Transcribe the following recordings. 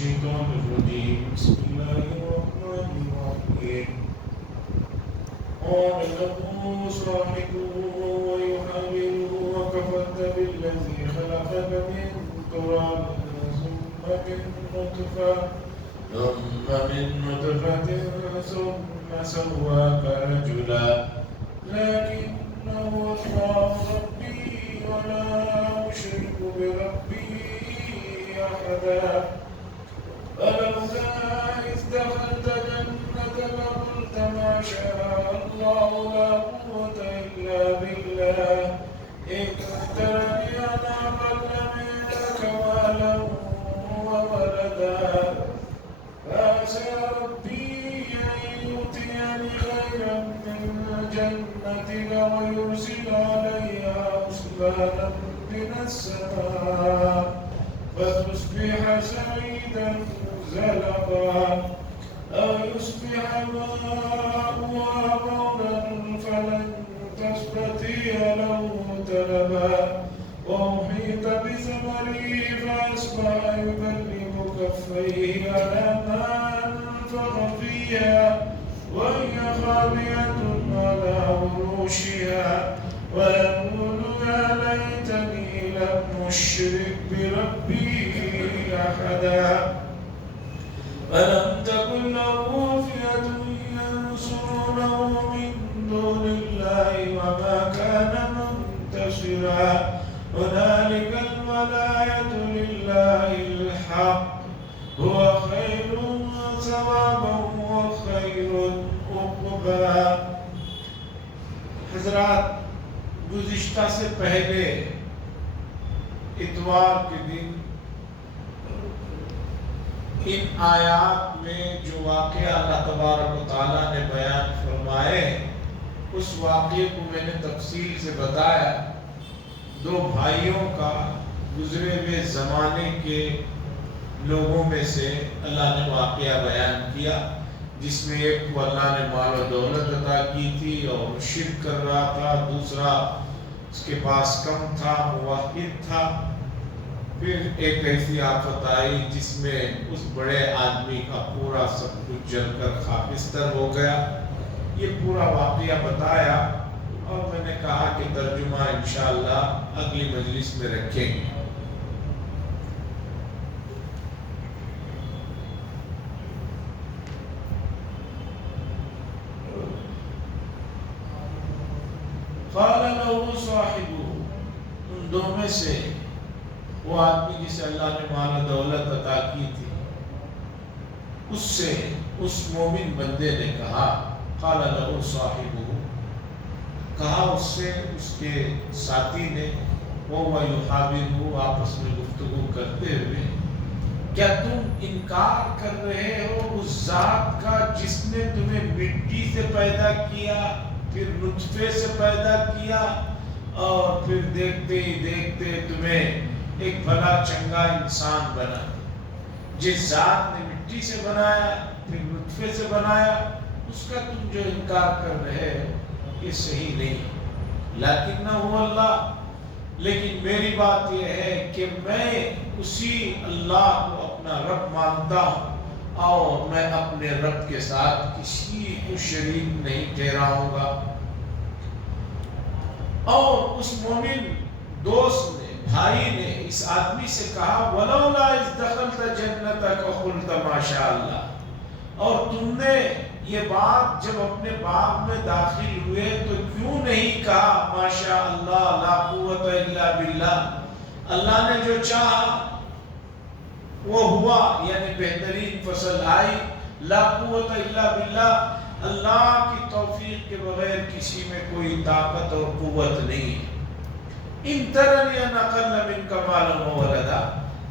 الشيطان الرجيم بسم الله الرحمن الرحيم قال له صاحبه ويحاوره وكفرت بالذي خلقك من تراب ثم من نطفة ثم سواك رجلا لكن الله ربي ولا أشرك بربي أحدا فلولا إذ دخلت جنتك لقلت ما شاء الله لا قوة إلا بالله إن ترني أنا أقل منك مالا وولدا فعسى ربي أن يؤتيني خيرا من جنتك ويرسل عليها حسبانا من السماء فتصبح سعيدا زلقا أو يصبح ماؤها غورا فلن تستطيع له طلبا وأحيط بثمره فأصبح يقلب كفيه على ما أنفق فيها وهي خاوية على عروشها ويقول يا ليتني لم أشرك بربي أحدا فلم تكن له فئة ينصرونه من دون الله وما كان منتصرا هنالك الولاية لله الحق هو خير ثوابا وخير عقبا. حضرات گزشتہ سے پہلے اتوار کے دن ان آیات میں جو واقعہ اللہ تبارک و تعالیٰ نے بیان فرمائے اس واقعے کو میں نے تفصیل سے بتایا. دو بھائیوں کا گزرے ہوئے زمانے کے لوگوں میں سے اللہ نے واقعہ بیان کیا جس میں ایک کو اللہ نے مال و دولت عطا کی تھی اور شرک کر رہا تھا، دوسرا اس کے پاس کم تھا، موحد تھا. پھر ایک ایسی آفت آئی جس میں اس بڑے آدمی کا پورا سب کچھ جل کر خاکستر ہو گیا. یہ پورا واقعہ بتایا اور میں نے کہا کہ ترجمہ انشاءاللہ اگلی مجلس میں رکھیں گے. قال له صاحبه، ان دو میں سے وہ آدمی جسے اللہ نے مال و دولت عطا کی تھی اس سے اس مومن بندے نے کہا، قال له صاحبه، کہا اس سے اس کے ساتھی نے، وهو يحاوره، آپس میں گفتگو کرتے ہوئے، کیا تم انکار کر رہے ہو اس ذات کا جس نے تمہیں مٹی سے پیدا کیا، پھر نطفے سے پیدا کیا اور پھر دیکھتے ہی دیکھتے تمہیں ایک بھلا چنگا انسان بنا. جس ذات نے مٹی سے بنایا پھر نطفے سے بنایا اس کا تم جو انکار کر رہے ہو یہ صحیح نہیں. لیکنہ اللہ، لیکن میری بات یہ ہے کہ میں اسی اللہ کو اپنا رب مانتا ہوں اور میں اپنے رب کے ساتھ کسی کو شریک نہیں ٹھہراؤں گا. اور اس مومن دوست نے، بھائی نے اس آدمی سے کہا، وَلَوْلَا إِذْ دَخَلْتَ جَنَّتَكَ وَقُلْتَ مَا شَاءَ اللَّهُ، اور تم نے یہ بات جب اپنے باغ میں داخل ہوئے تو کیوں نہیں کہا ما شاء اللہ لا قوت الا باللہ، اللہ نے جو چاہا وہ ہوا، یعنی بہترین فصل آئی. لا قوت الا باللہ، اللہ کی توفیق کے بغیر کسی میں کوئی طاقت اور قوت نہیں ہے. ان ترنی انا اقل منک مالا وولدا،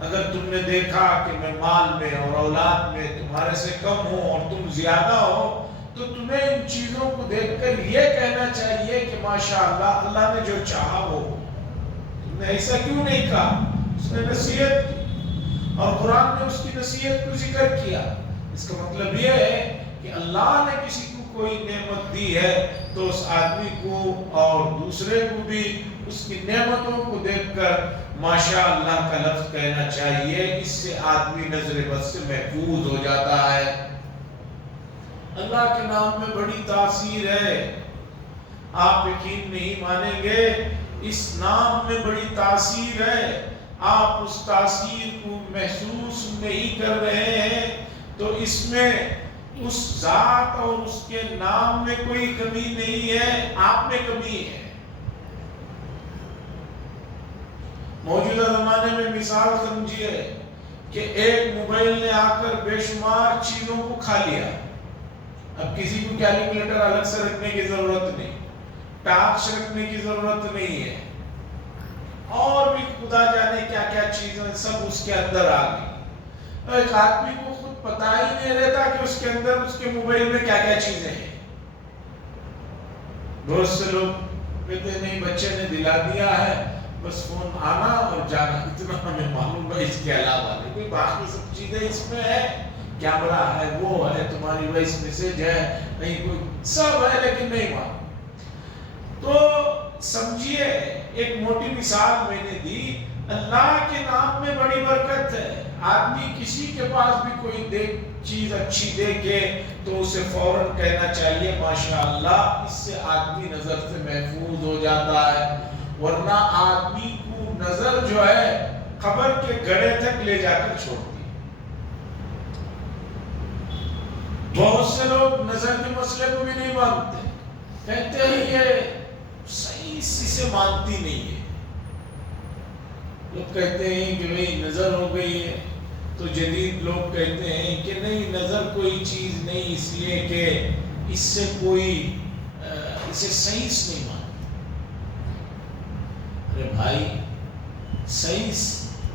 اگر تم نے دیکھا کہ میں مال میں اور اولاد میں تمہارے سے کم ہوں اور تم زیادہ ہو تو تمہیں ان چیزوں کو دیکھ کر یہ کہنا چاہیے کہ ماشاءاللہ اللہ نے جو چاہا وہ. تم نے ایسا کیوں نہیں کہا؟ اس نے نصیحت کی اور قرآن نے اس کی نصیحت کو ذکر کیا. اس کا مطلب یہ ہے کہ اللہ نے کسی کو کوئی نعمت دی ہے تو اس آدمی کو اور دوسرے کو بھی اس کی نعمتوں کو دیکھ کر ماشاء اللہ کا لفظ کہنا چاہیے، اس سے آدمی نظر بد سے محفوظ ہو جاتا ہے۔ اللہ کے نام میں بڑی تاثیر ہے، آپ یقین نہیں مانیں گے، اس نام میں بڑی تاثیر ہے، آپ اس تاثیر کو محسوس نہیں کر رہے ہیں تو اس میں اس ذات اور اس کے نام میں کوئی کمی نہیں ہے، آپ میں کمی ہے۔ موجودہ زمانے میں مثال سمجھیے کہ ایک موبائل نے آ کر بے شمار چیزوں کو کھا لیا، اب کسی کو کیلکولیٹر الگ سے رکھنے کی ضرورت نہیں، ٹارچ رکھنے کی ضرورت نہیں ہے، اور بھی خدا جانے کیا کیا چیزیں سب اس کے اندر آ گئی۔ ایک آدمی کو خود پتہ ہی نہیں رہتا کہ اس کے اندر اس کے موبائل میں کیا کیا چیزیں ہیں۔ بہت سے لوگ کہتے ہیں نہیں بچے نے دلا دیا ہے، بس فون آنا اور جانا، اتنا ہمیں معلوم ہے، اس کے علاوہ نہیں کوئی باقی سب چیزیں اس میں ہے، کیمرہ ہے، وہ ہے، تمہاری وائس میسج ہے، نہیں کوئی سب ہے لیکن نہیں معلوم۔ تو سمجھیے ایک موٹی مثال میں نے دی، اللہ کے نام میں بڑی برکت ہے۔ آدمی کسی کے پاس بھی کوئی چیز اچھی دیکھے تو اسے فوراً کہنا چاہیے ماشاءاللہ، اس سے آدمی نظر سے محفوظ ہو جاتا ہے، ورنہ آدمی کو نظر جو ہے قبر کے گڑھے تک لے جا کر چھوڑتی۔ بہت سے لوگ نظر کے مسئلے کو بھی نہیں مانتے، کہتے ہیں یہ صحیح سے مانتی نہیں ہے۔ لوگ کہتے ہیں کہ بھئی نظر ہو گئی ہے، تو جدید لوگ کہتے ہیں کہ نہیں نظر کوئی چیز نہیں، اس لیے کہ اس سے کوئی اسے صحیح سے نہیں مانتا۔ ارے بھائی سائنس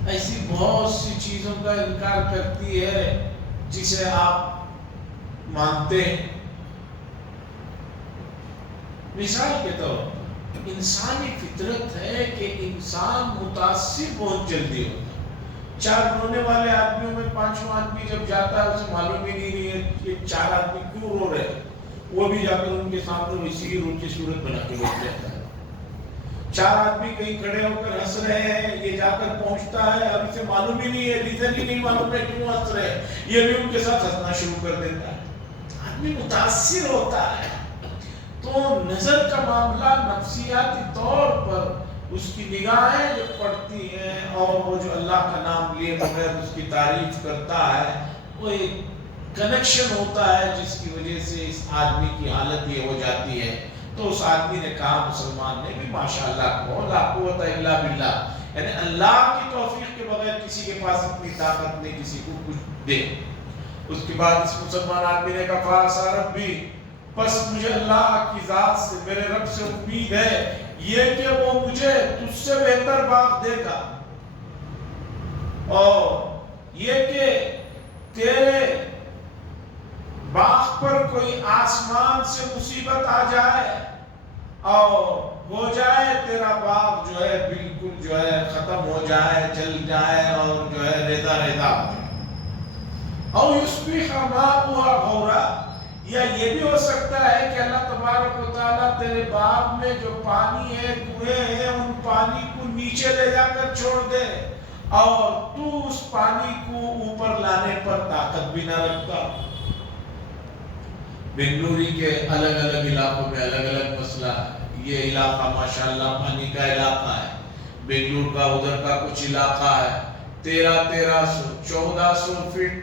ایسی بہت سی چیزوں کا انکار کرتی ہے جسے آپ مانتے ہیں۔ مثال کے طور پر انسانی فطرت ہے کہ انسان متاثر بہت جلدی ہوتا ہے۔ چار رونے والے آدمیوں میں پانچواں آدمی جب جاتا ہے اسے معلوم ہی نہیں ہے کہ چار آدمی کیوں رو رہے ہیں، وہ بھی جا کر ان کے سامنے ویسی ہی رو کی صورت بنا کے بیٹھ جاتا ہے۔ چار آدمی کہیں کھڑے ہو کر ہنس رہے ہیں، یہ جا کر پہنچتا ہے، اب اسے معلوم ہی نہیں ہے، ریزن ہی نہیں معلوم ہے کیوں ہنس رہے ہیں، یہ بھی ان کے ساتھ ہنسنا شروع کر دیتا ہے۔ آدمی متاثر ہوتا ہے۔ تو نظر کا معاملہ نفسیاتی طور پر اس کی نگاہیں جو پڑتی ہیں اور وہ جو اللہ کا نام لیے بغیر اس کی تعریف کرتا ہے، وہ ایک کنیکشن ہوتا ہے جس کی وجہ سے اس آدمی کی حالت یہ ہو جاتی ہے۔ تو اس آدمی نے کہا، مسلمان نے بھی ماشاءاللہ کہو، لا قوت الا باللہ، یعنی اللہ کی توفیق کے بغیر کسی کے پاس اتنی طاقت نہیں کسی کو کچھ دے۔ اس کے بعد اس مسلمان آدمی نے کہا فاسا ربی، پس مجھے اللہ کی ذات سے، میرے رب سے امید ہے یہ کہ وہ مجھے تجھ سے بہتر باغ دے گا، اور یہ کہ تیرے باغ پر کوئی آسمان سے مصیبت آ جائے اور ہو جائے تیرا باغ جو ہے بالکل جو ہے ختم ہو جائے، جل جائے اور جو ہے ریزہ ریزہ ہو جائے، اور یصبح ماؤها غورا، یا یہ بھی ہو سکتا ہے کہ اللہ تبارک و تعالیٰ تیرے باغ میں جو پانی ہے، کنویں ہیں، ان پانی کو نیچے لے جا کر چھوڑ دے اور تو اس پانی کو اوپر لانے پر طاقت بھی نہ رکھتا۔ بنگلوری کے الگ الگ علاقوں میں الگ الگ مسئلہ ہے۔ یہ علاقہ ماشاءاللہ پانی کا علاقہ ہے، بنگلور کا ادھر کا کچھ علاقہ ہے 1300 1400 فٹ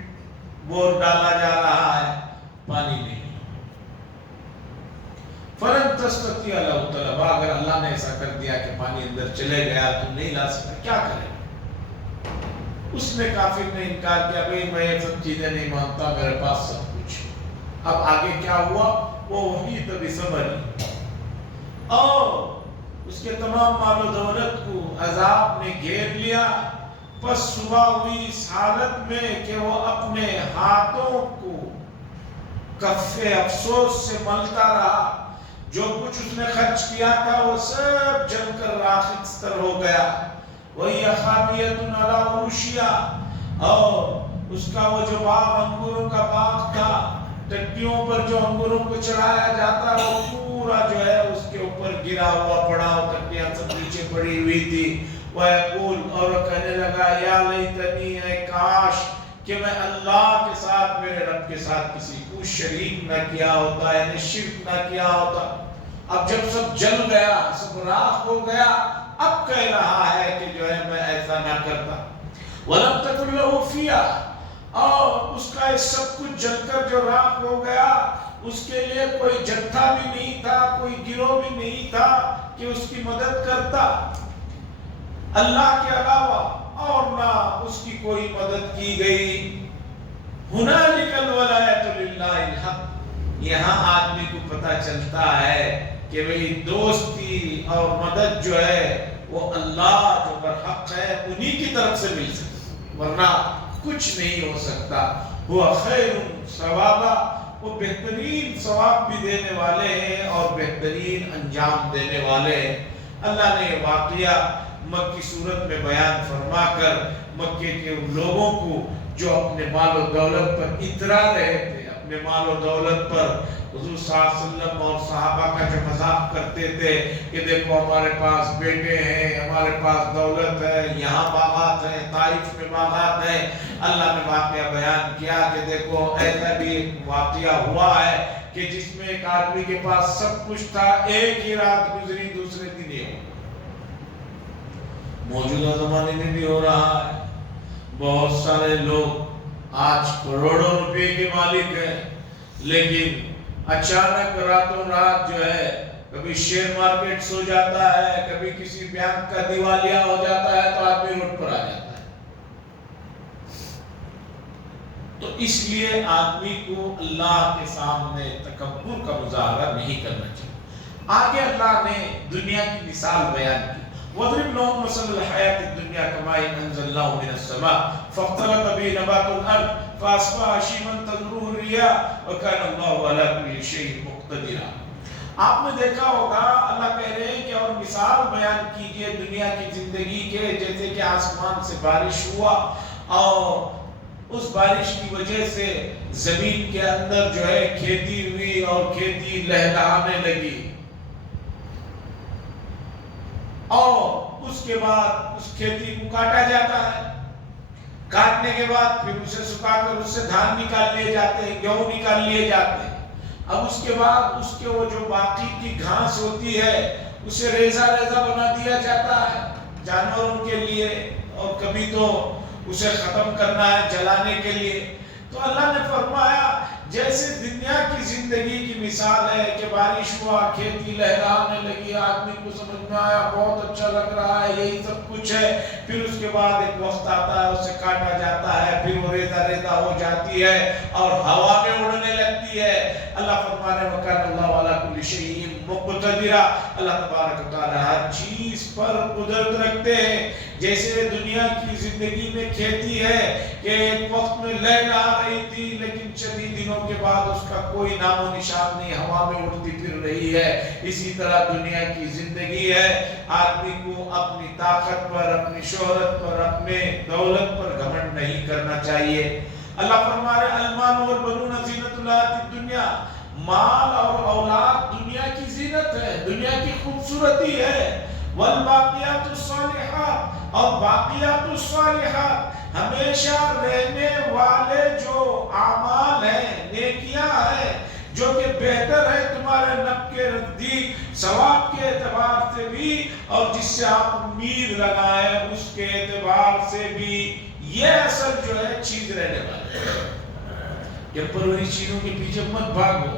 بور ڈالا جا رہا ہے، پانی نہیں۔ فلن تستطيع له طلبا، اگر اللہ نے ایسا کر دیا کہ پانی اندر چلے گیا تو نہیں لا سکتا، کیا کرے؟ اس نے کافر نے انکار کیا، بھئی میں یہ سب چیزیں نہیں مانتا، میرے پاس سب کچھ۔ اب آگے کیا ہوا؟ وہ وہی تبھی صبری، اور اس کے تمام مال و دولت کو عذاب نے گھیر لیا۔ پس صبح ہوئی اس حالت میں کہ وہ اپنے ہاتھوں کو کف افسوس سے ملتا رہا، جو کچھ اس نے خرچ کیا تھا وہ سب جل کر راکھ تر ہو گیا۔ وہی خاویۃ علی عروشها، اور اس کا وہ جو باغ انگوروں کا باغ تھا، ٹٹیوں پر جو انگوروں کو چڑھایا جاتا وہ پورا جو ہے اس کے اوپر گرا ہوا پڑا، ٹٹیاں سب نیچے پڑی ہوئی تھی، وَيَقُولُ اور کہنے لگا یا لیتنی اے کاش کہ میں اللہ کے ساتھ میرے رب کے ساتھ کسی کو شریک نہ کیا ہوتا، یعنی شرک نہ کیا ہوتا۔ اب جب سب جل گیا، سب راکھ ہو گیا، اب کہہ رہا ہے کہ جو ہے میں ایسا نہ کرتا۔ وَلَمْ تَكُنْ لَهُ فِيهَا اور اس کا سب کچھ جل کر جو راکھ ہو گیا، اس کے لیے کوئی جتھا بھی نہیں تھا، کوئی گروہ بھی نہیں تھا کہ اس کی مدد کرتا اللہ کے علاوہ، اور نہ اس کی کوئی مدد کی گئی۔ هُنَالِكَ الْوَلَایَةُ لِلَّهِ الْحَقِّ یہاں آدمی کو پتہ چلتا ہے کہ بھئی دوستی اور مدد جو ہے وہ اللہ جو برحق ہے انہی کی طرف سے مل سکتی، ورنہ کچھ نہیں ہو سکتا۔ وہ خیر ثوابا وہ بہترین ثواب بھی دینے والے ہیں اور بہترین انجام دینے والے ہیں۔ اللہ نے یہ واقعہ مکی صورت میں بیان فرما کر مکے کے ان لوگوں کو جو اپنے مال و دولت پر اترا رہے تھے، اپنے مال و دولت پر حضور صلی اللہ علیہ وسلم اور صحابہ کا جو مذاق کرتے تھے کہ دیکھو ہمارے پاس بیٹے ہیں، ہمارے پاس دولت ہے، یہاں باغات ہیں، طائف میں باغات ہیں، اللہ نے واقعہ بیان کیا کہ دیکھو ایسا بھی واقعہ ہوا ہے کہ جس میں ایک آدمی کے پاس سب کچھ تھا، ایک ہی رات گزری دوسرے دن ہی ہو۔ موجودہ زمانے میں بھی ہو رہا ہے، بہت سارے لوگ آج کروڑوں روپے کے مالک ہیں، لیکن اچانک راتوں رات جو ہے کبھی شیئر مارکیٹ سو جاتا ہے، کبھی کسی بینک کا دیوالیہ ہو جاتا ہے تو آدمی روڈ پر آ جاتا ہے۔ تو اس لیے آدمی کو اللہ کے سامنے تکبر کا مظاہرہ نہیں کرنا چاہیے۔ آگے اللہ نے دنیا کی مثال بیان کی، وَضْرِبْ لَهُم مَثَلَ الْحَيَاةِ الدُّنْيَا كَمَاءٍ أَنزَلْنَاهُ مِنَ السَّمَاءِ فَاخْتَلَطَ بِهِ نَبَاتُ الْأَرْضِ فَأَصْبَحَ هَشِيمًا تَذْرُوهُ الرِّيَاحُ وَكَانَ اللَّهُ عَلَى كُلِّ شَيْءٍ مُقْتَدِرًا۔ آپ نے دیکھا ہوگا اللہ کہہ رہے ہیں کہ اور مثال بیان کیجئے دنیا کی زندگی کے، جیسے کہ آسمان سے بارش ہوا اور اس بارش کی وجہ سے زمین کے اندر جو ہے کھیتی ہوئی اور کھیتی لہلہانے لگی، اور اس کے بعد اس کھیتی کو کاٹا جاتا ہے، کاٹنے کے بعد پھر اسے سکھا کر اس سے دھان نکال لیے جاتے ہیں، گیہوں نکال لیے جاتے ہیں۔ اب اس کے بعد اس کے وہ جو باقی کی گھاس ہوتی ہے اسے ریزہ ریزہ بنا دیا جاتا ہے جانوروں کے لیے، اور کبھی تو اسے ختم کرنا ہے جلانے کے لیے۔ تو اللہ نے فرمایا جیسے دنیا کی زندگی کی مثال ہے کہ بارش ہوا، کھیتی لہرانے لگی، آدمی کو سمجھ میں آیا بہت اچھا لگ رہا ہے، یہی سب کچھ ہے، پھر اس کے بعد ایک وقت آتا ہے اسے کاٹا جاتا ہے، پھر وہ ریزہ ریزہ ہو جاتی ہے اور ہوا میں اڑنے لگتی ہے۔ اللہ فرمانے وَكَانَ اللَّهُ عَلَى كُلِّ شَيْءٍ مُقْتَدِرًا، اللہ تبارک و تعالی ہر چیز پر قدرت رکھتے ہیں۔ جیسے دنیا کی زندگی میں کھیتی ہے کہ ایک وقت میں لہر آ رہی تھی لیکن چند دنوں کے بعد اس کا کوئی نام و نشان نہیں، ہوا میں اڑتی پھر رہی ہے، اسی طرح دنیا کی زندگی ہے۔ آدمی کو اپنی طاقت پر، اپنی شہرت پر، اپنے دولت پر گھمنڈ نہیں کرنا چاہیے۔ اللہ فرما رہے المال والبنون زینت الحیات الدنیا، مال اور اولاد دنیا کی زینت ہے، دنیا کی خوبصورتی ہے۔ والباقیات الصالحات، اور باقیات الصالحات ہمیشہ رہنے والے جو اعمال ہیں، نیکیاں ہیں، جو کہ بہتر ہے تمہارے رب کے نزدیک ثواب کے اعتبار سے بھی اور جس سے آپ امید لگائیں اس کے اعتبار سے بھی، یہ اصل جو ہے چیز رہنے والی ہے۔ ٹیمپروری چیزوں کے پیچھے مت بھاگو،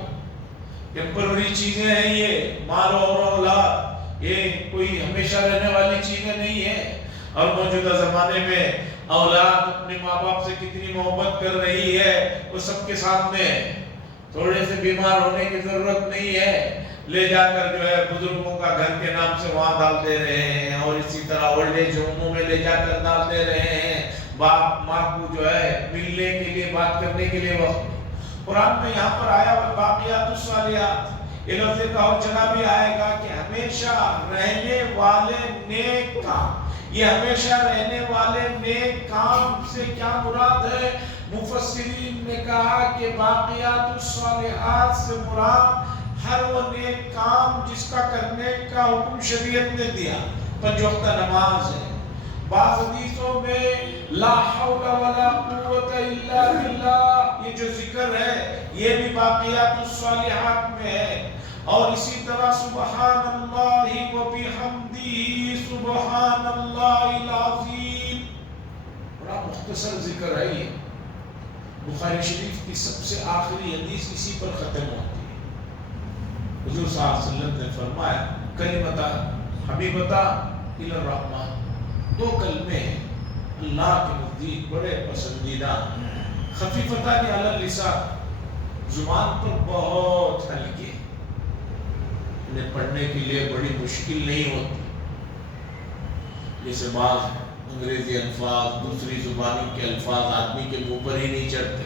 ٹیمپروری چیزیں ہیں یہ، مال اور اولاد یہ کوئی ہمیشہ رہنے والی چیزیں نہیں ہیں۔ اور موجودہ زمانے میں اولاد اپنے ماں باپ سے کتنی محبت کر رہی ہے وہ سب کے سامنے ہے، تھوڑے سے بیمار ہونے کی ضرورت نہیں ہے، لے جا کر جو ہے بزرگوں کا گھر کے نام سے وہاں ڈال دے رہے ہیں، اور اسی طرح اولڈ ایج ہوموں میں لے جا کر ڈال دے رہے ہیں۔ باپ ماں کو جو ہے ملنے کے لیے، بات کرنے کے لیے وقت نہیں۔ قرآن میں یہاں پر آیا باقیات الصالحات، یہ لفظ ایک اور جگہ بھی آئے گا کہ ہمیشہ رہنے والے نیک کام۔ یہ ہمیشہ رہنے والے نیک کام سے کیا مراد ہے؟ مفسرین نے کہا کہ باقیات الصالحات سے مراد ہر وہ نیک کام جس کا کرنے کا حکم شریعت نے دیا، 5 وقت نماز ہے، بعض حدیثوں میں لا حول ولا قوت الا باللہ، یہ جو ذکر ہے یہ بھی باقیات الصالحات میں ہے. اور اسی طرح سبحان اللہ و بحمدہ سبحان اللہ العظیم، بڑا مختصر ذکر ہے یہ. بخاری شریف کی سب سے آخری حدیث اسی پر ختم ہوتی ہے. حضور صلی اللہ علیہ وسلم نے فرمایا کلمتا حبیبتا الی الرحمن، دو کلمے اللہ کے نزدیک بڑے پسندیدہ، خفیفتان علی اللسان، زبان پر بہت ہلکے، انہیں پڑھنے کے لیے بڑی مشکل نہیں ہوتی. جیسے بعض انگریزی الفاظ، دوسری زبانوں کے الفاظ آدمی کے منہ پر ہی نہیں چڑھتے،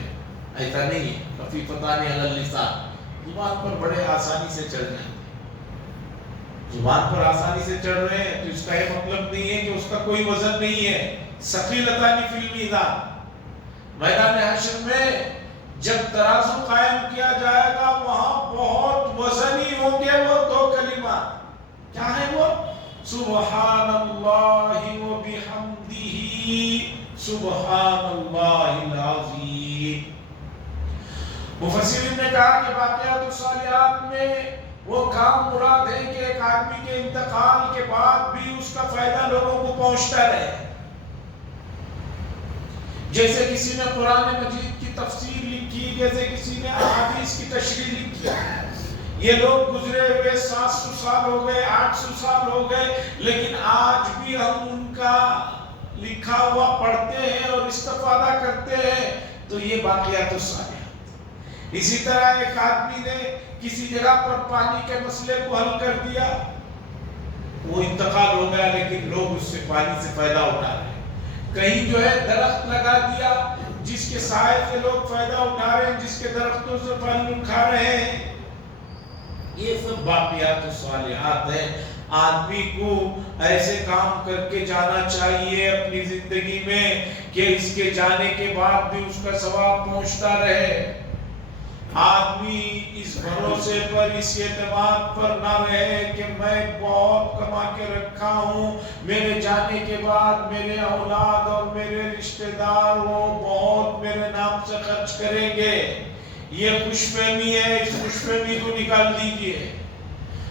ایسا نہیں ہے. خفیفتان علی اللسان، زبان پر بڑے آسانی سے چڑھ جائیں. زبان پر آسانی سے چڑھ رہے ہیں تو اس کا یہ مطلب نہیں ہے کہ اس کا کوئی وزن نہیں ہے. ثقیلتان فی المیزان، میدان حشر میں جب ترازو قائم کیا جائے گا وہاں بہت وزنی ہوں گے وہ دو کلمات. کیا ہے وہ؟ سبحان اللہ و بحمدہ سبحان اللہ العظیم. مفسرین نے کہا کہ باقیات الصالحات میں وہ کام مراد ہے کہ ایک آدمی کے انتقال کے بعد بھی اس کا فائدہ لوگوں کو پہنچتا رہے. جیسے کسی نے قرآن مجید کی تفسیر لکھی، جیسے کسی نے احادیث کی تشریح لکھی. یہ لوگ گزرے ہوئے 700 سال ہو گئے، 800 سال ہو گئے، لیکن آج بھی ہم ان کا لکھا ہوا پڑھتے ہیں اور استفادہ کرتے ہیں. تو یہ باقیات الصالحات. اسی طرح ایک آدمی نے کسی جگہ پر پانی کے مسئلے کو حل کر دیا، وہ انتقال ہو گیا لیکن لوگ اس سے پانی سے فائدہ اٹھا رہے ہیں. کہیں جو ہے درخت لگا دیا جس کے سائے سے لوگ فائدہ اٹھا رہے ہیں، جس کے درختوں سے پھل کھا رہے ہیں. یہ سب باقیات الصالحات ہیں. آدمی کو ایسے کام کر کے جانا چاہیے اپنی زندگی میں کہ اس کے جانے کے بعد بھی اس کا ثواب پہنچتا رہے. آدمی اس بھروسے پر، اس اعتماد پر نہ رہے کہ میں بہت کما کے رکھا ہوں، میرے جانے کے بعد میرے اولاد اور میرے رشتہ دار وہ بہت میرے نام سے خرچ کریں گے. یہ خوش فہمی ہے، اس خوش فہمی کو نکال دیجئے.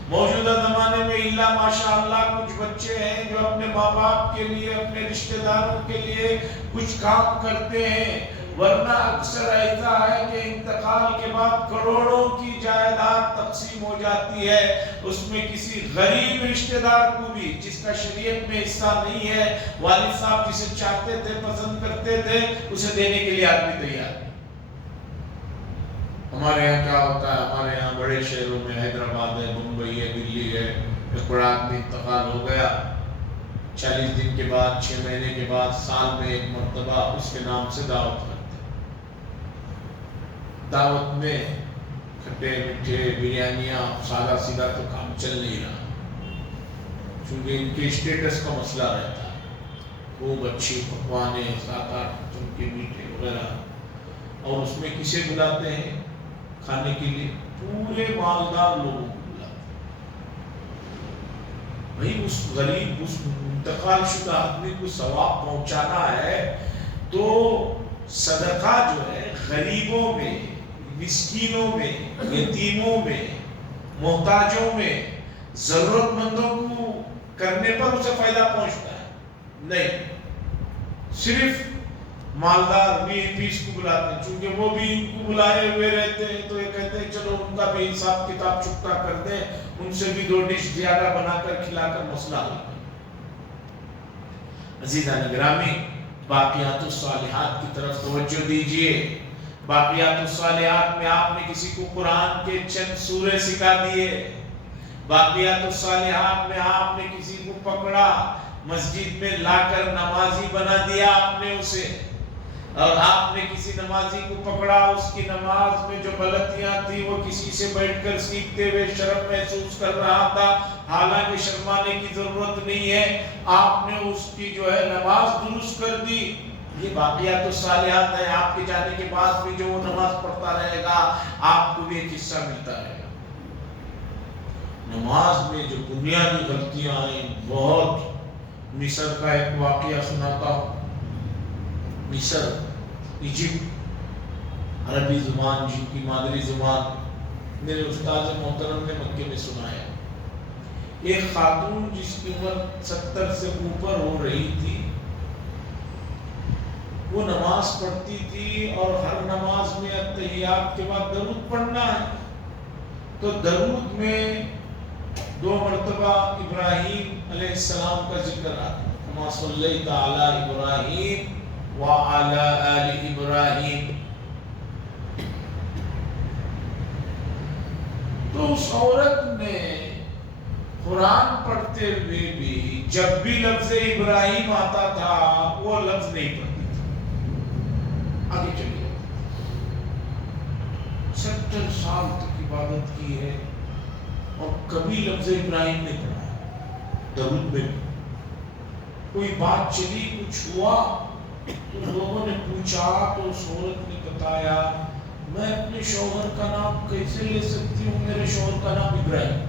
موجودہ زمانے میں اللہ ماشاء اللہ کچھ بچے ہیں جو اپنے ماں باپ کے لیے، اپنے رشتہ داروں کے لیے کچھ کام کرتے ہیں، ورنہ اکثر ایسا ہے کہ انتقال کے بعد کروڑوں کی جائیداد تقسیم ہو جاتی ہے، اس میں کسی غریب رشتہ دار کو بھی جس کا شریعت میں حصہ نہیں ہے، والد صاحب جسے چاہتے تھے، پسند کرتے تھے، اسے دینے کے لیے آدمی تیار ہے. ہمارے یہاں کیا ہوتا ہے؟ ہمارے یہاں بڑے شہروں میں حیدرآباد ہے، ممبئی ہے، دلی ہے، ایک بڑا آدمی انتقال ہو گیا، 40 دن کے بعد، 6 مہینے کے بعد، سال میں ایک مرتبہ اس کے نام سے دعوت کرتے. دعوت میں کھٹے میٹھے بریانیاں، سادہ سیدھا تو کام چل نہیں رہا، چونکہ ان کے اسٹیٹس کا مسئلہ رہتا ہے. خوب اچھی پکوانے، 7-8 قسم کے میٹھے وغیرہ، اور اس میں کسے بلاتے ہیں کھانے کے لیے؟ پورے مالدار لوگوں کو بلاتے ہیں. بھئی اس غریب، اس انتقال شدہ آدمی کو ثواب پہنچانا ہے تو صدقہ جو ہے غریبوں میں، مسکینوں میں، یتیموں میں، محتاجوں میں، ضرورت مندوں کو کرنے پر اسے فائدہ پہنچتا ہے. نہیں، صرف مالدار بھی پیس کو بلاتے ہیں، چونکہ وہ بھی ان کو بلائے ہوئے رہتے ہیں تو یہ کہتے ہیں چلو ان کا بھی حساب کتاب چکتا کر دیں، ان سے بھی 2 ڈش زیادہ بنا کر کھلا کر مسئلہ حل کریں. عزیزان گرامی، باقیات الصالحات کی طرف توجہ دیجئے. باقیات الصالحات میں آپ نے کسی کو قرآن کے چند سورے سکھا دیے. باقیات الصالحات میں آپ نے کسی کو پکڑا، مسجد میں لا کر نمازی بنا دیا آپ نے اسے، اور آپ نے کسی نمازی کو پکڑا، اس کی نماز میں جو غلطیاں تھی وہ کسی سے بیٹھ کر سیکھتے ہوئے شرم محسوس کر رہا تھا، حالانکہ شرمانے کی ضرورت نہیں ہے، آپ نے اس کی جو ہے نماز درست کر دی. یہ باقیات الصالحات ہے. آپ کے جانے کے بعد بھی جو وہ نماز پڑھتا رہے گا آپ کو بھی ایک حصہ ملتا رہے گا. نماز میں جو بنیادی غلطیاں ہیں بہت مصر کا ایک واقعہ سناتا ہوں. مصر، ایجپٹ، عربی زبان جن کی مادری زبان، میرے استاد محترم نے مکے میں سنایا. ایک خاتون جس کی عمر 70 سے اوپر ہو رہی تھی، وہ نماز پڑھتی تھی اور ہر نماز میں اتحیات کے بعد درود پڑھنا ہے، تو درود میں 2 مرتبہ ابراہیم علیہ السلام کا ذکر آتا ہے، کما صلیت علی ابراہیم وعلی آل ابراہیم. تو اس عورت نے قرآن پڑھتے ہوئے بھی جب بھی لفظ ابراہیم آتا تھا وہ لفظ نہیں پڑھتی تھی، آگے چلی جاتی. 70 سال تک عبادت کی ہے اور کبھی لفظ ابراہیم نہیں پڑھا. درود میں کوئی بات چلی، کچھ ہوا تو لوگوں نے پوچھا تو اس عورت نے بتایا میں اپنے شوہر کا نام کیسے لے سکتی ہوں، میرے شوہر کا نام ابراہیم.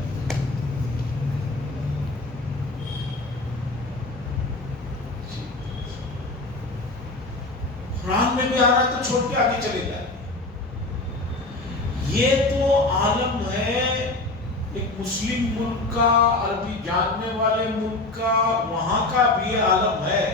قرآن میں بھی آ رہا ہے تو چھوڑ کے آگے چلے جائے. یہ تو عالم ہے ایک مسلم ملک کا، عربی جاننے والے ملک کا، وہاں کا بھی عالم ہے.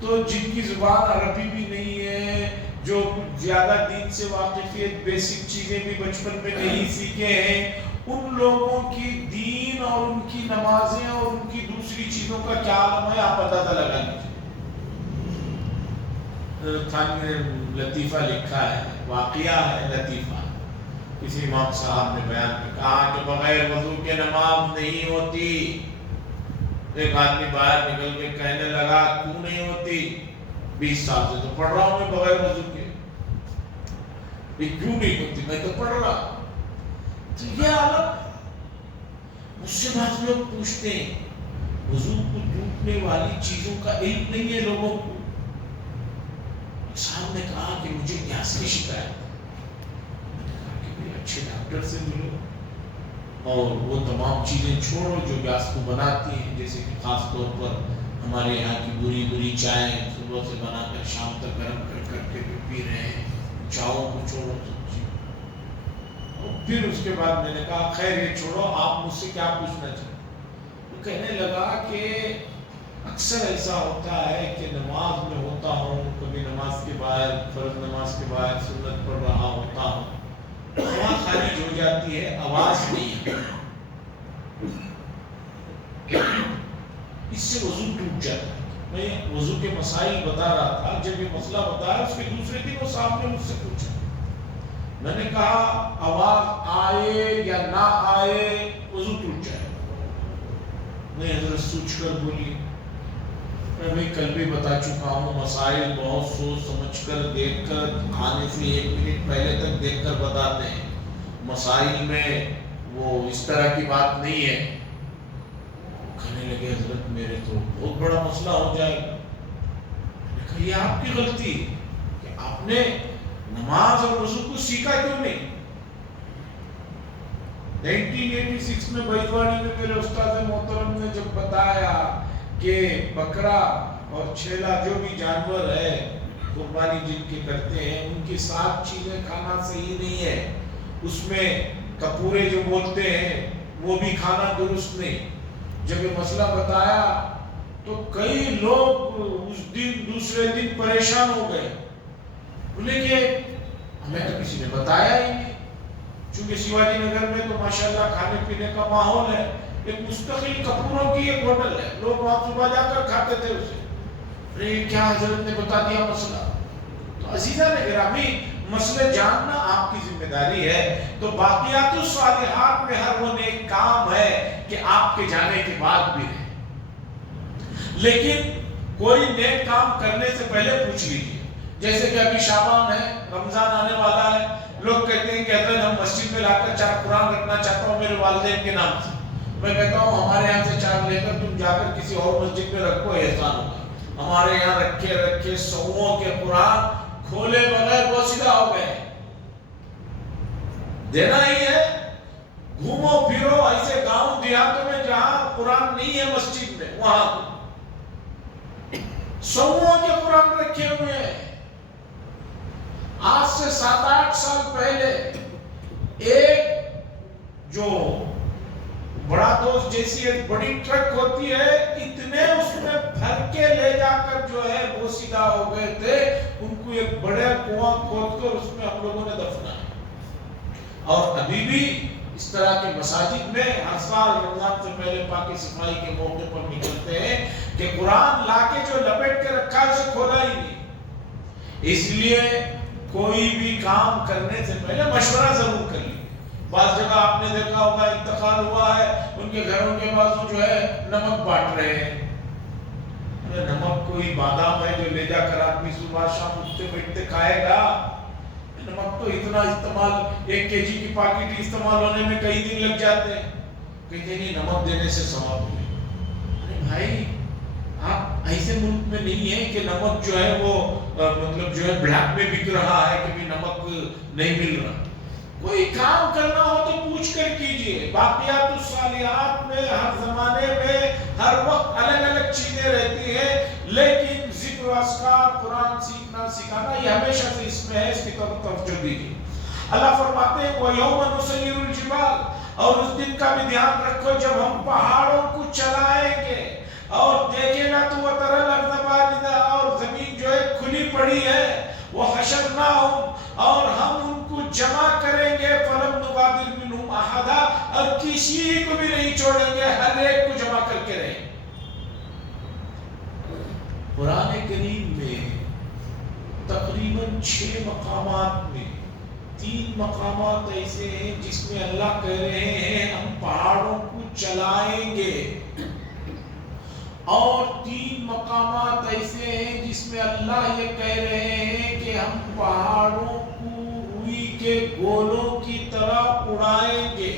تو جن کی زبان عربی بھی نہیں ہے، جو زیادہ دین سے واقفیت، بیسک چیزیں بھی بچپن میں نہیں سیکھے ہیں، ان لوگوں کی دین اور ان کی نمازیں اور ان کی دوسری چیزوں کا کیا عالم ہے آپ اندازہ لگا لیجیے. تھانوی نے لطیفہ لکھا ہے، واقعہ ہے لطیفہ. کسی امام صاحب نے بیان میں کہا کہ بغیر وضو کے نماز نہیں ہوتی. ایک آدمی باہر نکل کے کہنے لگا کیوں نہیں ہوتی؟ 20 سال سے تو پڑھ رہا ہوں میں بغیر وضو کے. کیوں نہیں ہوتی؟ میں تو پڑھ رہا. تو یہ عالم. مجھ سے بعض لوگ پوچھتے ہیں وضو کو ٹوٹنے والی چیزوں کا علم نہیں ہے لوگوں کو. صاحب نے کہا کہ مجھے گیس کی شکایت ہے. اچھے ڈاکٹر سے ملو اور وہ تمام چیزیں چھوڑو جو گیس کو بناتی ہیں، جیسے کہ خاص طور پر ہمارے یہاں کی بری چائے صبح سے بنا کر شام تک گرم کر کے پی رہے ہیں. چاؤں کو چھوڑو سب چیز. اور پھر اس کے بعد میں نے کہا خیر یہ چھوڑو، آپ مجھ سے کیا پوچھنا چاہتے؟ وہ کہنے لگا کہ اکثر ایسا ہوتا ہے کہ نماز میں ہوتا ہوں، کبھی نماز کے بعد، فرض نماز کے بعد سنت پڑھ رہا ہوتا ہوں، ہوا خارج ہو جاتی ہے، آواز نہیں ہے، اس سے وضو ٹوٹ جاتا ہے. میں وضو کے مسائل بتا رہا تھا، جب یہ مسئلہ بتایا اس کے دوسرے دن وہ صاحب نے مجھ سے پوچھا. میں نے کہا آواز آئے یا نہ آئے وضو ٹوٹ جائے. میں حضرت سوچ کر بولی میں کل بھی بتا چکا ہوں، مسائل بہت سوچ سمجھ کر دیکھ کر آنے سے 1 منٹ پہلے تک دیکھ کر بتاتے ہیں. مسائل میں وہ اس طرح کی بات نہیں ہے. کہنے لگے حضرت میرے تو بہت بڑا مسئلہ ہو جائے گا. یہ آپ کی غلطی کہ آپ نے نماز اور وضو کو سیکھا کیوں نہیں. 1986 میں بیدواڑی میں میرے استاد محترم نے جب بتایا کہ بکرا اور چھیلا جو بھی جانور ہے قربانی جن کے کرتے ہیں ان کی 7 چیزیں کھانا صحیح نہیں ہے، اس میں کپورے جو بولتے ہیں وہ بھی کھانا درست نہیں. جب یہ مسئلہ بتایا تو کئی لوگ اس دن دوسرے دن پریشان ہو گئے. بولے کہ ہمیں تو کسی نے بتایا ہی نہیں. چونکہ شیواجی نگر میں تو ماشاءاللہ کھانے پینے کا ماحول ہے، ایک مستقل کپوروں کی ایک ہوٹل ہے، لوگ وہاں صبح جا کر کھاتے تھے اسے. کیا حضرت نے بتا دیا مسئلہ؟ تو عزیزان گرامی، مسئلے جاننا آپ کی ذمہ داری ہے. تو باقیات الصالحات میں ہر وہ نیک کام ہے کہ آپ کے جانے کے بعد بھی رہے. لیکن کوئی نیک کام کرنے سے پہلے پوچھ لیجیے. جیسے کہ ابھی شعبان ہے، رمضان آنے والا ہے، لوگ کہتے ہیں کہ حضرت ہم مسجد میں لا کر 4 قرآن رکھنا چاہتا ہوں میرے والدین کے نام سے. میں کہتا ہوں ہمارے یہاں سے 4 لے کر تم جا کر کسی اور مسجد میں رکھو، احسان ہوگا. ہمارے یہاں رکھے سووں کے قرآن کھولے بغیر بوسیدہ ہو گئے. دینا ہی ہے. گھومو پھرو ایسے گاؤں دیہاتوں میں جہاں قرآن نہیں ہے مسجد میں، وہاں سووں کے قرآن رکھے ہوئے ہیں۔ آج سے 7-8 سال پہلے ایک جو بڑا دوست جیسی ایک بڑی ٹرک ہوتی ہے، اتنے اس میں بھر کے لے جا کر جو ہے وہ سیدھا ہو گئے تھے، ان کو ایک بڑے کنواں کھود کر اس میں ہم لوگوں نے دفنایا۔ اور ابھی بھی اس طرح کے مساجد میں ہر سال رمضان سے پہلے پاکی صفائی کے موقع پر نکلتے ہیں کہ قرآن لا کے جو لپیٹ کے رکھا ہے اسے کھولا ہی نہیں۔ اس لیے کوئی بھی کام کرنے سے پہلے مشورہ ضرور کر لیں۔ بعض جگہ آپ نے دیکھا ہوگا انتقال ہوا ہے، ان کے گھروں کے بازو جو ہے نمک بانٹ رہے ہیں۔ نمک کوئی بادام ہے جو لے جا کر آدمی صبح شام اٹھتے بیٹھتے کھائے گا؟ نمک تو اتنا استعمال 1 kg کی پاکٹ استعمال ہونے میں کئی دن لگ جاتے ہیں، کہتے نہیں نمک دینے سے ثواب ہوئے۔ ارے بھائی آپ ایسے ملک میں نہیں ہے کہ نمک جو ہے وہ مطلب جو ہے بلیک میں بک رہا ہے کہ بھی نمک نہیں مل رہا۔ کوئی کام کرنا ہو تو پوچھ کر کیجئے۔ باقیات الصالحات میں ہر زمانے میں ہر وقت الگ الگ چیزیں رہتی ہیں، لیکن ذکر و اذکار، قرآن سیکھنا سکھانا یہ ہمیشہ سے اس میں ہے، اس کی طرف توجہ دیجیے۔ اللہ فرماتے ہیں وَيَوْمَ نُسَيِّرُ الْجِبَالَ، اور اس دن کا بھی دھیان رکھو جب ہم پہاڑوں کو چلائیں گے اور دیکھیں گا تو وَتَرَى الْأَرْضَ بَارِزَةً، اور زمین جو ہے کھلی پڑی ہے، وَحَشَرْنَاهُمْ، اور ہم ان کو جمع کریں گے، فَلَمْ نُغَادِرْ مِنْهُمْ أَحَدًا، اور کسی کو بھی نہیں چھوڑیں گے، ہر ایک کو جمع کر کے رہیں گے۔ قرآن کریم میں تقریباً 6 مقامات میں 3 مقامات ایسے ہیں جس میں اللہ کہہ رہے ہیں ہم پہاڑوں کو چلائیں گے، اور 3 مقامات ایسے ہیں جس میں اللہ یہ کہہ رہے ہیں کہ ہم پہاڑوں کو روئی کے گولوں کی طرح اڑائیں گے۔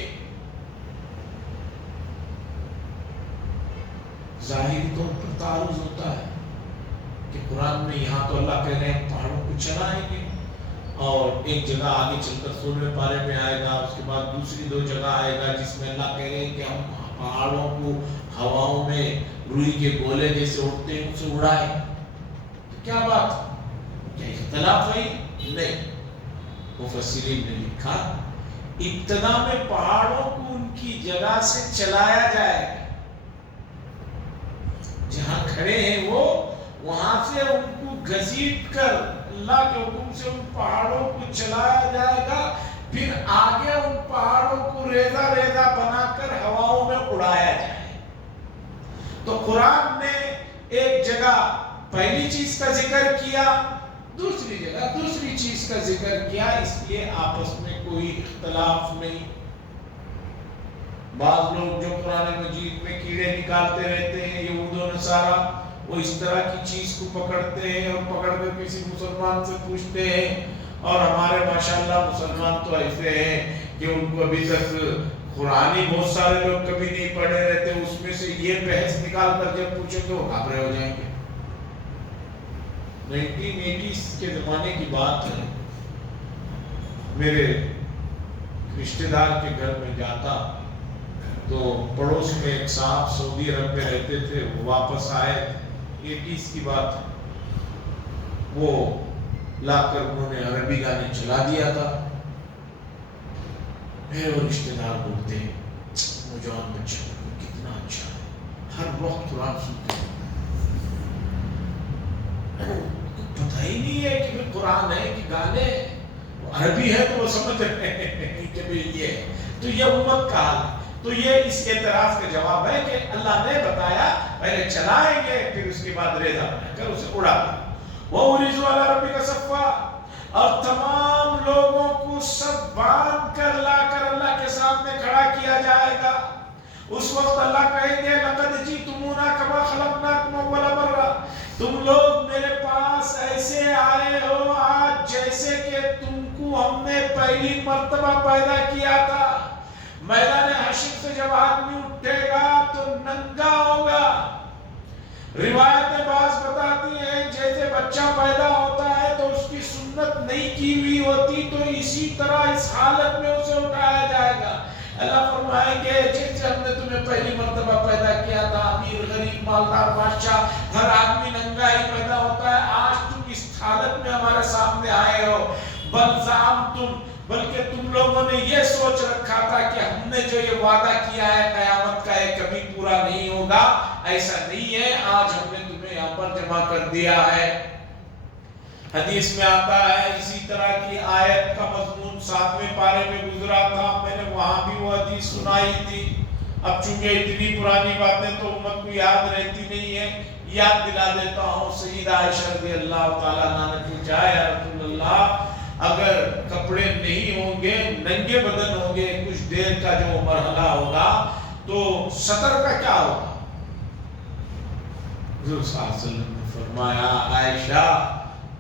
ظاہری طور پر تعارض ہوتا ہے کہ قرآن میں یہاں تو اللہ کہہ رہے ہیں پہاڑوں کو چلائیں گے، اور ایک جگہ آگے چل کر 16ویں پارے میں آئے گا، اس کے بعد دوسری 2 جگہ آئے گا جس میں اللہ کہہ رہے ہیں کہ ہم پہاڑوں کو ہواؤں میں روئی کے گولے جیسے اڑتے ہیں اسے اڑائیں۔ تو کیا بات، کیا اختلاف ہے؟ نہیں، مفسرین نے لکھا ابتدا میں پہاڑوں کو ان کی جگہ سے چلایا جائے گا، جہاں کھڑے ہیں وہ وہاں سے ان کو گھسیٹ کر اللہ کے حکم سے ان پہاڑوں کو چلایا جائے گا، پھر آگے ان پہاڑوں کو ریزہ ریزہ بنا کر ہواؤں میں اڑایا جائے۔ تو قرآن نے ایک جگہ پہلی چیز کا ذکر کیا، دوسری جگہ دوسری چیز کا ذکر کیا، اس لیے آپس میں کوئی اختلاف نہیں۔ بعض لوگ جو قرآن مجید میں کیڑے نکالتے رہتے ہیں، یہود و نصارہ، وہ اس طرح کی چیز کو پکڑتے ہیں اور پکڑ کر کسی مسلمان سے پوچھتے ہیں، اور ہمارے ماشاءاللہ مسلمان تو ایسے ہیں کہ ان کو ابھی تک قرآن ہی بہت سارے لوگ کبھی نہیں پڑھے رہتے، اس میں سے یہ بحث نکال کر جب پوچھیں تو وہ گھبرے ہو جائیں گے۔ 1980 کے زمانے کی بات ہے، میرے رشتہ دار کے گھر میں جاتا تو پڑوس میں ایک صاحب سعودی عرب میں رہتے تھے، وہ واپس آئے، 80 کی بات ہے، وہ لا کر انہوں نے عربی گانے چلا دیا تھا۔ میرے وہ رشتہ دار بولتے ہیں نوجوان بچہ کتنا اچھا ہے، ہر وقت قرآن سنتے ہیں، پتہ ہی نہیں ہے کہ قرآن ہے کہ گانے، عربی ہے تو وہ سمجھ رہے ہیں کہ یہ ہے۔ تو یہ امت کا حال ہے۔ تو یہ اس اعتراض کا جواب ہے کہ اللہ نے بتایا پہلے چلائیں گے، پھر اس کے بعد ریزہ بنا کر اسے اڑا دیں۔ وَأُرِزُ عَلَىٰ رَبِّكَ صَفًّا، اور تمام لوگوں کو سب باندھ کر لا کر اللہ کے سامنے کھڑا کیا جائے گا۔ اس وقت اللہ کہیں گے لَقَدْ جِئْتُمُونَا كَمَا خَلَقْنَاكُمْ أَوَّلَ مَرَّةٍ، تم لوگ میرے پاس ایسے آئے ہو آج جیسے کہ تم کو ہم نے پہلی مرتبہ پیدا کیا تھا۔ میدان حشر سے جب آدمی اٹھے گا تو ننگا ہوگا۔ روایتیں بعض بتاتی ہیں جیسے بچہ پیدا ہوتا ہے تو اس کی سنت نہیں کی ہوئی ہوتی، تو اسی طرح اس حالت میں اسے اٹھایا جائے گا۔ اللہ فرمائیں گے جیسے ہم نے تمہیں پہلی مرتبہ پیدا کیا تھا، امیر غریب مالدار بادشاہ ہر آدمی ننگا ہی پیدا ہوتا ہے، آج تم اس حالت میں ہمارے سامنے آئے ہو، بلکہ تم لوگوں نے یہ سوچ رکھا تھا کہ ہم نے جو یہ وعدہ کیا ہے قیامت کا یہ کبھی پورا نہیں ہوگا، ایسا نہیں ہے، آج ہم نے تمہیں یہاں پر جمع کر دیا ہے۔ حدیث میں آتا ہے اسی طرح کی آیت کا مضمون 7ویں پارے میں گزرا تھا، میں نے وہاں بھی وہ حدیث سنائی تھی۔ اب چونکہ اتنی پرانی باتیں تو امت کو یاد رہتی نہیں ہے، یاد دلا دیتا ہوں۔ سیدہ عائشہ رضی اللہ تعالیٰ عنہ نے پوچھا یا رسول اللہ اگر کپڑے نہیں ہوں گے، ننگے بدن ہوں گے، کچھ دیر کا جو مرحلہ ہوگا تو سطر کا کیا ہوگا؟ حضور صلی اللہ علیہ وسلم نے فرمایا عائشہ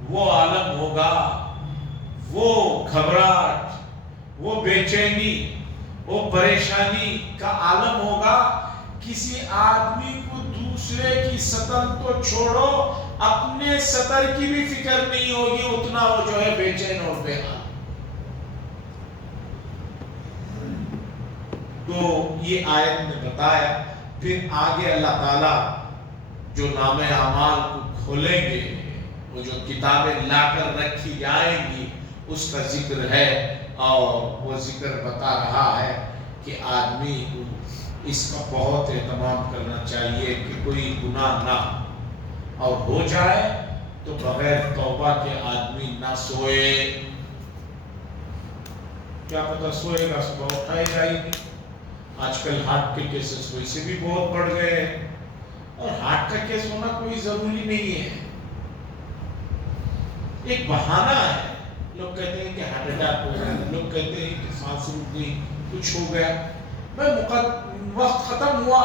وہ عالم ہوگا، وہ گھبراہٹ، وہ بے چینی، وہ پریشانی کا عالم ہوگا، کسی آدمی کو دوسرے کی سطر تو چھوڑو اپنے سطر کی بھی فکر نہیں ہوگی، اتنا وہ جو ہے بے چین اور بے حال۔ تو یہ آیت نے بتایا، پھر آگے اللہ تعالیٰ جو نام اعمال کو کھولیں گے، وہ جو کتابیں لا کر رکھی جائیں گی اس کا ذکر ہے، اور وہ ذکر بتا رہا ہے کہ آدمی کو اس کا بہت اہتمام کرنا چاہیے کہ کوئی گناہ نہ اور ہو جائے تو بغیر توبہ کے آدمی نہ سوئے۔ کیا پتہ سوئے گا صبح اٹھائے گا ہی نہیں۔ آج کل ہارٹ کے کیسز ویسے بھی بہت بڑھ گئے ہیں، اور ہارٹ کا کیس ہونا کوئی ضروری نہیں ہے، ایک بہانہ ہے۔ لوگ کہتے ہیں کہ ہارٹ اٹیک ہو گیا، لوگ کہتے ہیں کہ سانس رک گئی، کچھ ہو گیا، وقت ختم ہوا۔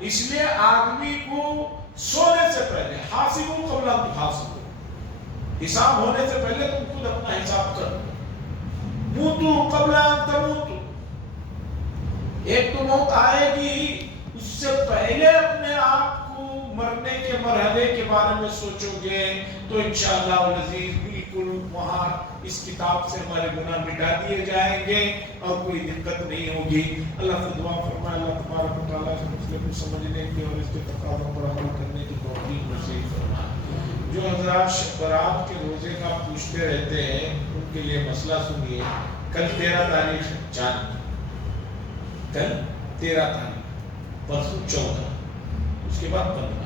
اس لیے آدمی کو سونے سے پہلے حاسبوا قبل ان تحاسبوا، حساب ہونے سے پہلے تم خود اپنا حساب کر لو۔ موتوا قبل ان تموتوا، ایک تو موت آئے گی، اس سے پہلے اپنے آپ کو مرنے کے مرحلے کے بارے میں سوچو گے تو انشاءاللہ العزیز بالکل وہاں اس کتاب سے ہمارے گناہ مٹا دیے جائیں گے اور کوئی دقت نہیں ہوگی۔ اللہ سے دعا فرمائے اللہ تبارک و تعالیٰ سے مسئلے کو سمجھنے کی اور اس کے تقاضوں پر عمل کرنے کی توفیق نصیب فرمائے۔ جو حضرات شب برات کے روزے کا پوچھتے رہتے ہیں ان کے لیے مسئلہ سنیے۔ کل 13 تاریخ چاند، کل 13 تاریخ، پرسوں 14، اس کے بعد 15۔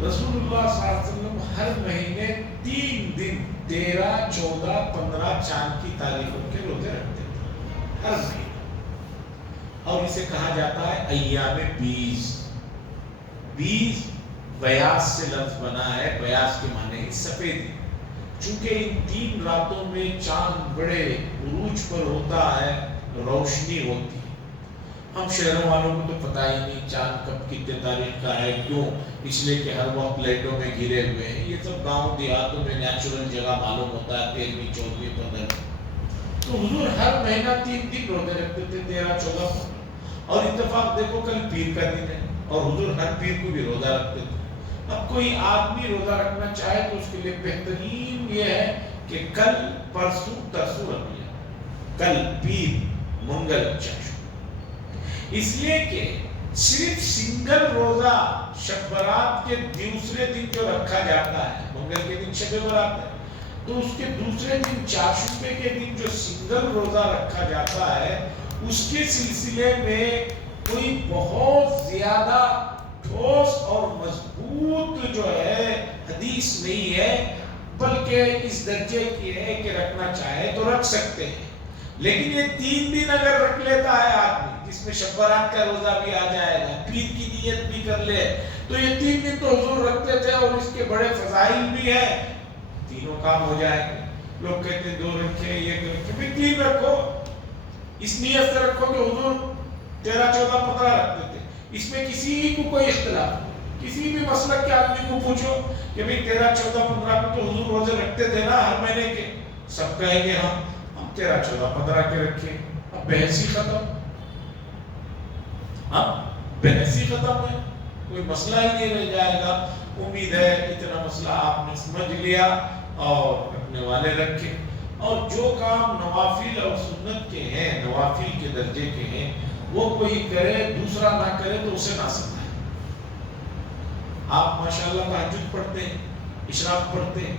رسول اللہ صلی اللہ علیہ وسلم ہر مہینے 3 دن 13، 14، 15 چاند کی تاریخوں کے روزے رکھتے تھے ہر مہینے، اور اسے کہا جاتا ہے ایام بیس۔ بیس بیاس سے لفظ بنا ہے، بیاس کے معنی ہے سفیدی، چونکہ ان 3 راتوں میں چاند بڑے عروج پر ہوتا ہے، روشنی ہوتی۔ ہم شہروں والوں کو تو پتہ ہی نہیں چاند کب کتنے تاریخ کا ہے، کیوں؟ اس لیے کہ ہر وقت لائٹوں میں گھرے ہوئے ہیں۔ یہ سب گاؤں دیہاتوں میں نیچرل جگہ معلوم ہوتا ہے 13ویں 14ویں 15۔ تو حضور ہر مہینہ 3 دن روزے رکھتے تھے، 13، 14، 15۔ اور اتفاق دیکھو کل پیر کا دن ہے اور حضور ہر پیر کو بھی روزہ رکھتے تھے۔ اب کوئی آدمی روزہ رکھنا چاہے تو اس کے لیے بہترین یہ ہے کہ کل پرسوں ترسوں رکھ لیا، کل پیر منگل چاشو، اس لیے کہ صرف سنگل روزہ شب برات کے دوسرے دن جو رکھا جاتا ہے، منگل کے دن شب برات ہے، تو اس کے دوسرے دن چاشوبے کے دن جو سنگل روزہ رکھا جاتا ہے اس کے سلسلے میں کوئی بہت زیادہ ٹھوس اور مضبوط جو ہے حدیث نہیں ہے، بلکہ اس درجے کی ہے کہ رکھنا چاہے تو رکھ سکتے ہیں۔ لیکن یہ 3 دن اگر رکھ لیتا ہے آدمی، جس میں شب برات کا روزہ بھی آ جائے گا، پیر کی نیت بھی کر لے، تو یہ 3 دن تو حضور رکھتے تھے اور اس کے بڑے فضائل بھی ہیں، تینوں کام ہو جائیں گے۔ لوگ کہتے ہیں 2 رکھے، یہ رکھے، پھر 3 رکھو، اس نیت سے رکھو کہ حضور 13، 14، 15 رکھتے تھے۔ اس میں کسی کو کوئی اختلاف نہیں، کسی بھی مسلک کے آدمی کو پوچھو کہ بھئی 13، 14، 15 کو تو حضور روزے رکھتے تھے نا ہر مہینے کے، سب کہیں گے ہم 13، 14، 15 کے رکھے۔ اب بحثی ختم، بحثی ختم ہے، کوئی مسئلہ ہی نہیں رہ جائے گا۔ امید ہے اتنا مسئلہ آپ نے سمجھ لیا اور رکھنے والے رکھے۔ اور جو کام نوافل اور سنت کے ہیں، نوافل کے درجے کے ہیں، وہ کوئی کرے دوسرا نہ کرے تو اسے نہ سمجھے۔ آپ ماشاءاللہ تہجد پڑھتے ہیں، اشراق پڑھتے ہیں،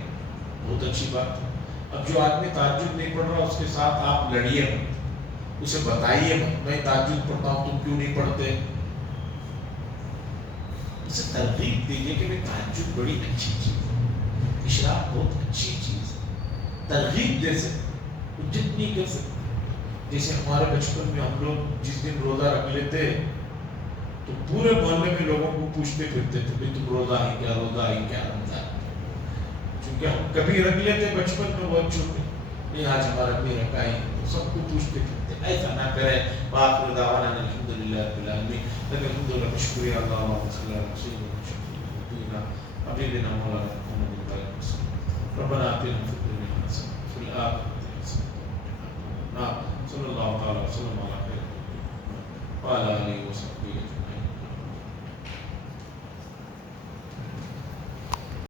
بہت اچھی بات ہے۔ اب جو آدمی تہجد نہیں پڑھ رہا اس کے ساتھ آپ لڑیے مت، اسے بتائیے مت میں تہجد پڑھتا ہوں تم کیوں نہیں پڑھتے، اسے ترغیب دیجیے کہ تہجد بڑی اچھی چیز ہے، اشراق بہت اچھی چیز ہے، ترغیب دے سکتے جتنی کر سکتے۔ جیسے ہمارے بچپن میں ہم لوگ جس دن روزہ رکھ لیتے تو پورے محلے میں لوگوں کو پوچھتے پھرتے تھے بھئی تم روزہ ہے کیا، روزہ ہے کیا، رمضان، چونکہ ہم کبھی رکھ لیتے بچپن میں بہت چھوٹے، نہیں آج ہمارا بھی رکھا ہے، تو سب کو پوچھتے پھرتے، ایسا نہ کرے۔ وآخر دعوانا الحمدللہ رب العالمین، لیکن الحمدللہ شکریہ اللہ صلی اللہ علیہ وسلم، ابھی دینا مولانا محمد ربنا آتنا